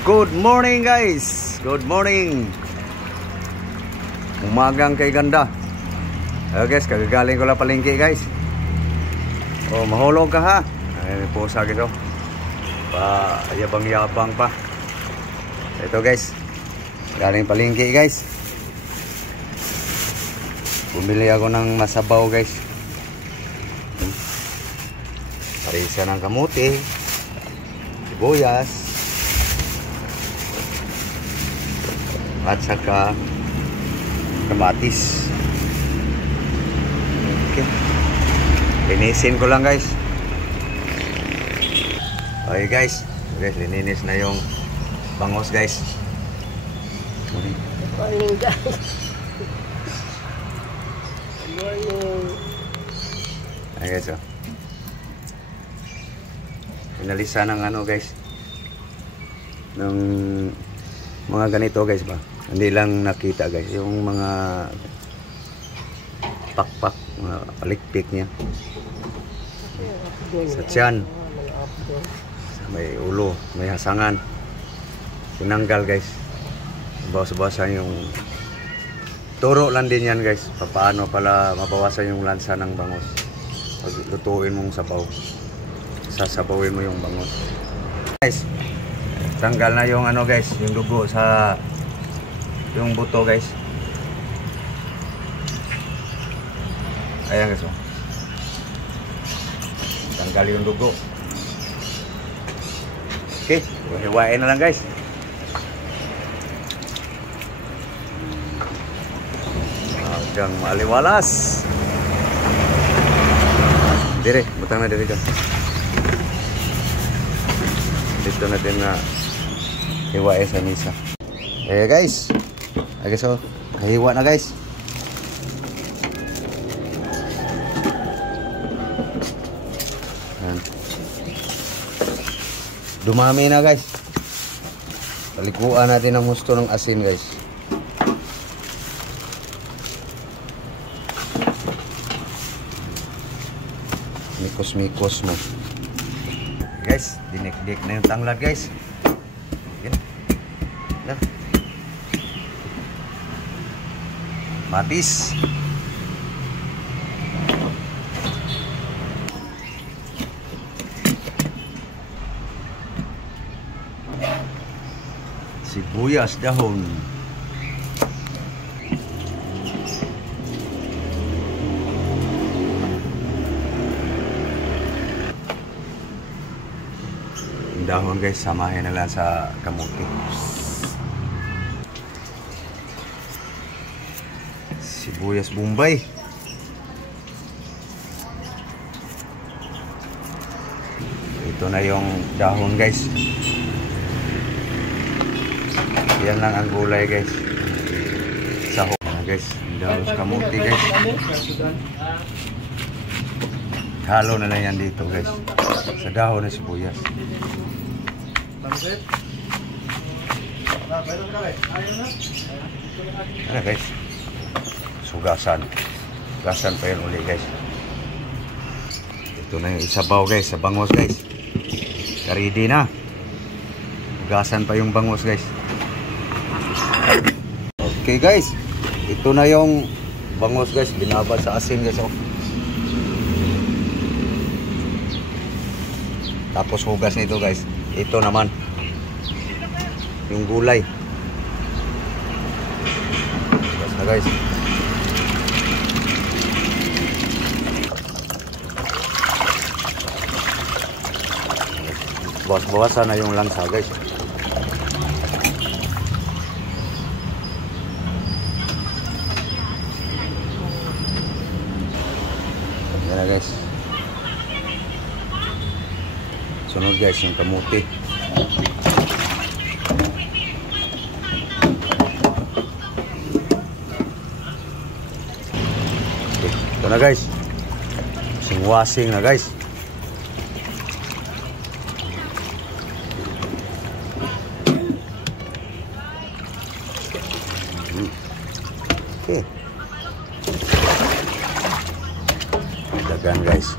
Good morning guys. Good morning. Umagang kay ganda. Guys, kagagaling ko lang palengke guys. Oh, mahulog ka ha. Ay, pusa gitu. Pa yabang-yabang pa. Ito guys. Galing palengke guys. Bumili ako ng masabaw guys. Parisa ng kamuti, sibuyas, at saka kamatis. Okay. Linisin ko lang guys. Okay guys. Okay, lininis na yung bangos guys. Morning guys. Morning. Okay guys, oh. Pinalisa ng ano guys, ng mga ganito guys ba. Hindi lang nakita guys, yung mga pakpak, mga palikpik niya sa tiyan, sa may ulo, may hasangan. Tinanggal guys. Bawas-bawasan yung turo lang din yan guys. Paano pala mabawasan yung lansa ng bangos. Pag lutuin mong sabaw, sasabawin mo yung bangos guys. Tanggal na yung ano guys, yung dugo sa yung buto guys. Ayan guys, oh. Tanggal yung dugo. Okay, hiwain na lang guys. Hanggang maaliwalas. Dire, butang na dire guys. Dito natin na hiwain sa misa. Eh guys, okay, so hiwa na guys. Ayan. Dumami na guys. Talikuan natin ang husto ng asin guys. Mikos-mikos mo guys, dinik-dik na yung tanglad guys. Yan. Yan. Matis. Sibuyas dahon. Dahon guys, samahin na lang sa kamuti. Sibuyas Bombay. Ito na yung dahon guys. Yan lang ang gulay guys. Sahog na guys. Dahon sa kamuti guys. Halo na lang yan dito guys. Sa dahon ng sibuyas. Ano guys, sugasan pa yun uli guys. Ito na yung isabaw guys, sa bangos guys. Ready na. Sugasan pa yung bangos guys. Okay guys, ito na yung bangos guys, binabad sa asin guys, oh. Tapos hugas nito guys. Ito naman yung gulay. Hugas na guys. Bawas-bawasan na yung lansa guys. Yan na guys. Sunod guys yung kamuti. Ito na guys. Wasing na guys. Okay. Dagan guys.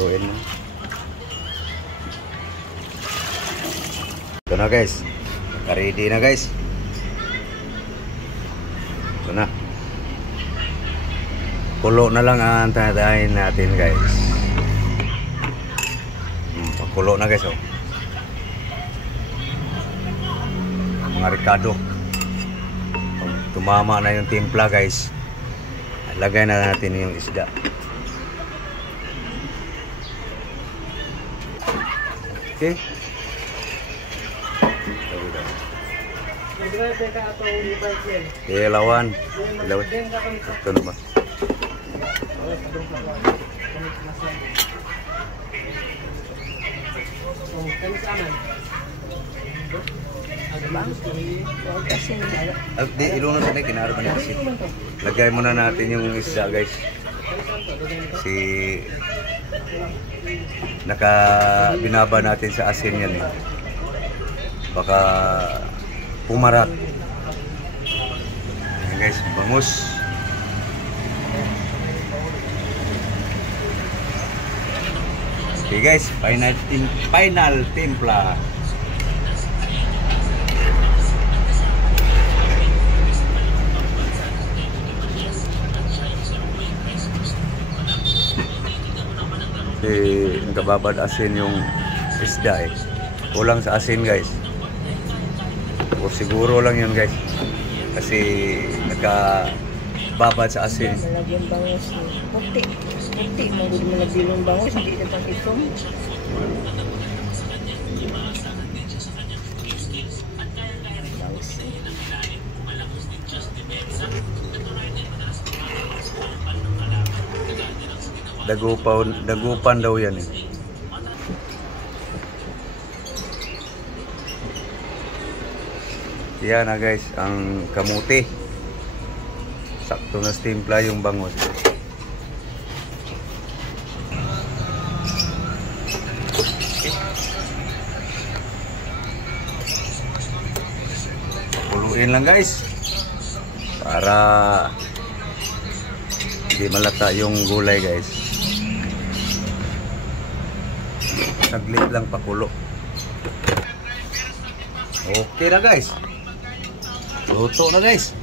Kuluin mo. Ito na guys. Naka-ready na guys. Ito na. Kulo na lang ang tatayin natin guys. Kulo na guys, oh. Mga Ricardo. Tumama na yung timpla guys. Lagay na natin yung isda. Okay. Ilawan. Ito na ba? Di ilunod sa kinaro ka kasi. Lagay muna natin yung isda guys. Si binaba natin sa asin yan eh. Baka pumarat. Ayan guys, bangus. Okay guys, final timpla. Nagkababad asin yung isda eh. Kulang sa asin guys. O siguro lang yun guys. Kasi nagkababad sa asin. Malagyan bangus. Puti. Puti. Malagyan bangus. Hindi na pang itong. Dagupan daw yan eh. Yan na guys, ang kamuti. Sakto na timpla yung bangus. Puluin lang guys. Para hindi malata yung gulay guys. Saglit lang pakulo. Okay na guys. Luto na guys.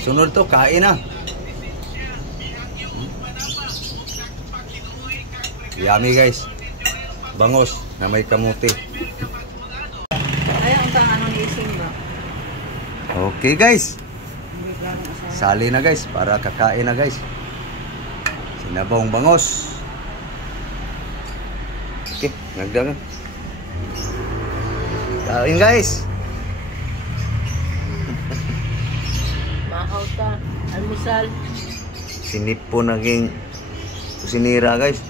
Sunod to, kain na. Yummy guys. Bangus na may kamuti. Ay, ang ano ni Simba. Okay guys. Sali na guys para kakain na guys. Sinabawang bangus. Okay, nagdagan. Kain guys. Mahaw ta. Almusal. Sinip po naging kusinira guys.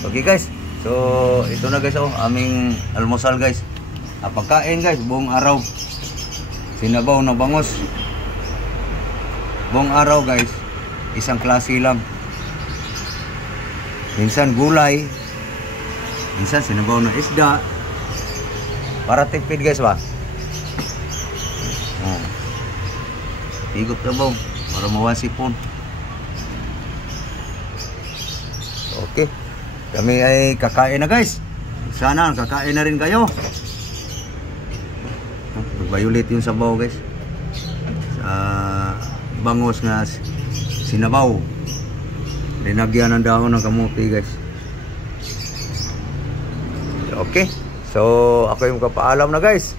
Okay guys. So ito na guys, oh, aming almusal guys. Pagkain guys, buong araw. Sinabaw na bangus. Buong araw guys. Isang klase lang. Minsan gulay. Minsan sinabaw na isda. Para tipid guys ba? Higop na ba? Para mawasipon. Okay. Kami ay kakain na guys. Sana kakain na rin kayo. Violet yung sabaw guys. Sa bangus na sinabaw. Linagyan ng dahon ng kamuti guys. Okay. So ako yung kapaalam na guys.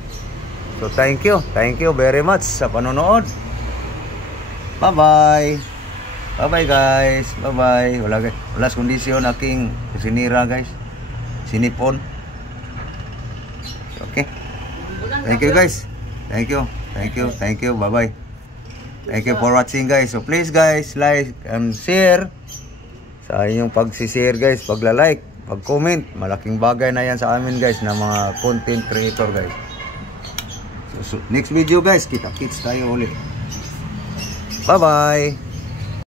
So thank you very much sa panonood. Bye bye. Bye bye guys. Bye bye. Wala kondisyon aking kusinira guys. Sinipon. Okay. Thank you guys. Thank you. Bye bye. Thank you for watching guys. So please guys, like and share. Sa inyong pag-share guys, pagla-like, pag-comment, malaking bagay na yan sa amin guys na mga content creator guys. So next video guys, kita-kits tayo ulit. Bye bye.